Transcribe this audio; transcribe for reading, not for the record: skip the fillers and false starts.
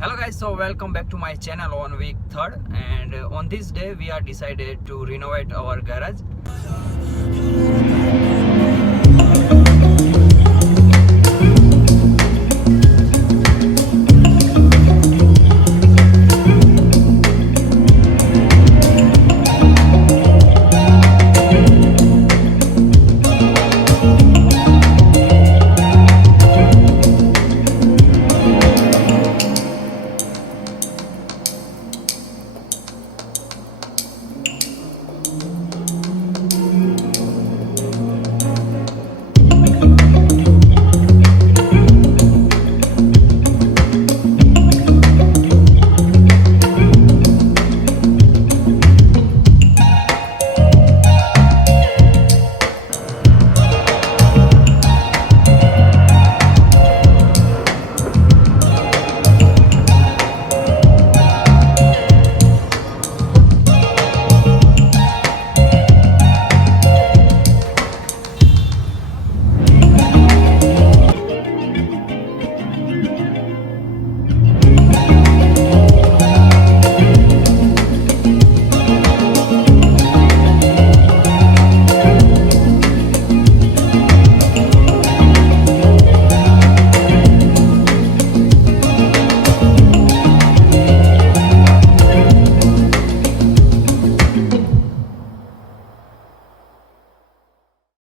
Hello guys, so welcome back to my channel on week 3rd, and on this day we are decided to renovate our garage.